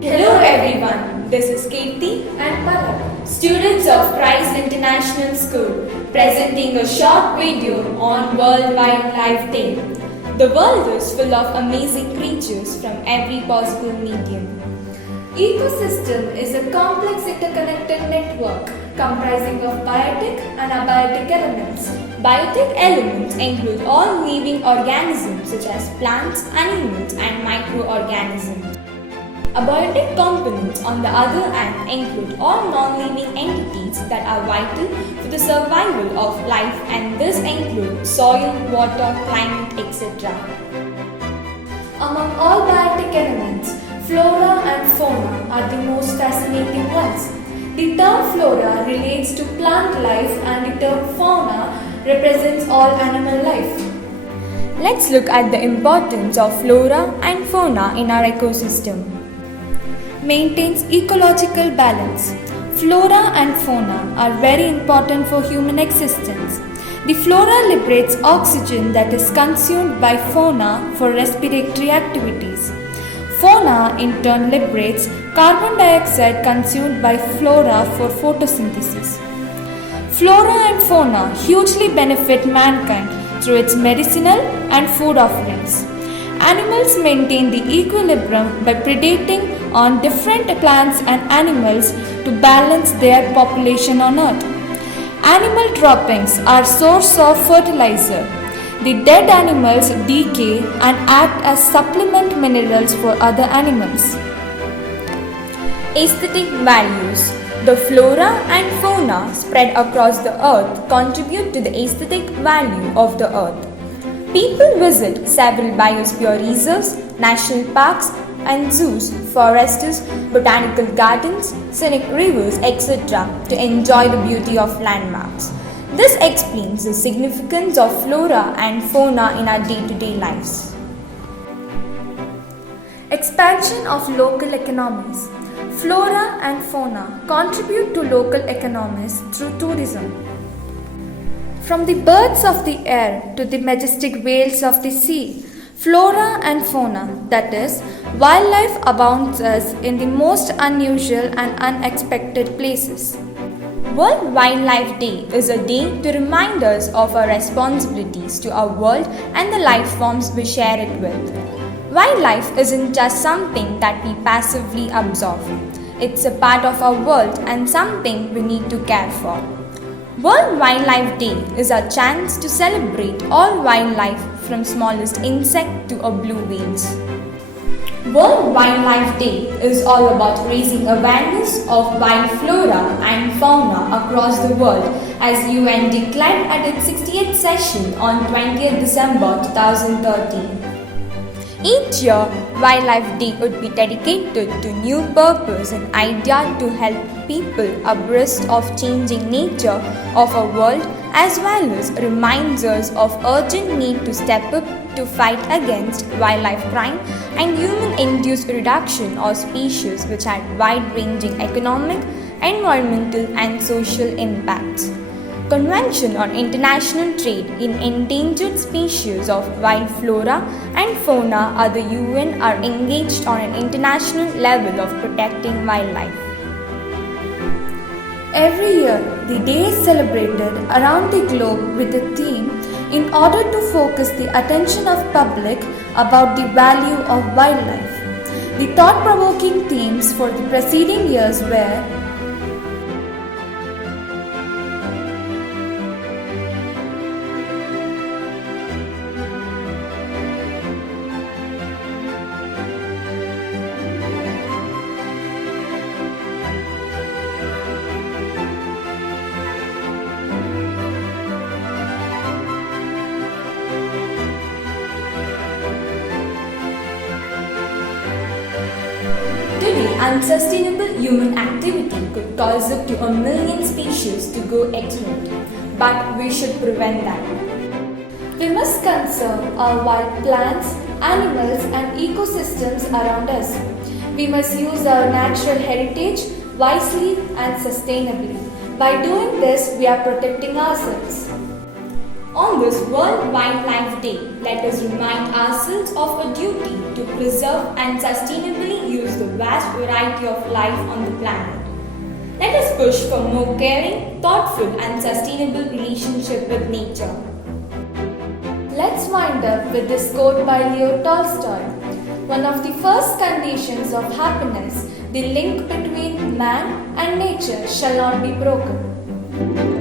Hello everyone, this is Kirti and Palak, students of Christ International School, presenting a short video on World Wildlife Day. The world is full of amazing creatures from every possible medium. Ecosystem is a complex interconnected network comprising of biotic and abiotic elements. Biotic elements include all living organisms such as plants, animals and microorganisms. Abiotic components, on the other hand, include all non-living entities that are vital for the survival of life, and this includes soil, water, climate, etc. Among all biotic elements, flora and fauna are the most fascinating ones. The term flora relates to plant life and the term fauna represents all animal life. Let's look at the importance of flora and fauna in our ecosystem. Maintains ecological balance. Flora and fauna are very important for human existence. The flora liberates oxygen that is consumed by fauna for respiratory activities. Fauna in turn liberates carbon dioxide consumed by flora for photosynthesis. Flora and fauna hugely benefit mankind through its medicinal and food offerings. Animals maintain the equilibrium by predating on different plants and animals to balance their population on Earth. Animal droppings are source of fertilizer. The dead animals decay and act as supplement minerals for other animals. Aesthetic values. The flora and fauna spread across the earth contribute to the aesthetic value of the earth. People visit several biosphere reserves, national parks and zoos, forests, botanical gardens, scenic rivers, etc. to enjoy the beauty of landmarks. This explains the significance of flora and fauna in our day-to-day lives. Expansion of local economies. Flora and fauna contribute to local economies through tourism. From the birds of the air to the majestic whales of the sea, flora and fauna, that is, wildlife abounds in the most unusual and unexpected places. World Wildlife Day is a day to remind us of our responsibilities to our world and the life forms we share it with. Wildlife isn't just something that we passively absorb. It's a part of our world and something we need to care for. World Wildlife Day is a chance to celebrate all wildlife from smallest insect to a blue whales. World Wildlife Day is all about raising awareness of wild flora and fauna across the world as UN declared at its 60th session on 20th December 2013. Each year, Wildlife Day would be dedicated to new purpose and idea to help people abreast of changing nature of our world as well as reminds us of urgent need to step up to fight against wildlife crime and human-induced reduction of species which had wide-ranging economic, environmental and social impacts. Convention on International Trade in Endangered Species of Wild Flora and Fauna are the UN are engaged on an international level of protecting wildlife. Every year, the day is celebrated around the globe with a theme in order to focus the attention of public about the value of wildlife. The thought-provoking themes for the preceding years were Today, unsustainable human activity could cause up to 1 million species to go extinct, but we should prevent that. we must conserve our wild plants, animals and ecosystems around us. We must use our natural heritage wisely and sustainably. By doing this, we are protecting ourselves. On this World Wildlife Day, let us remind ourselves of a duty to preserve and sustainably use the vast variety of life on the planet. Let us push for more caring, thoughtful, and sustainable relationship with nature. Let's wind up with this quote by Leo Tolstoy. One of the first conditions of happiness, the link between man and nature shall not be broken.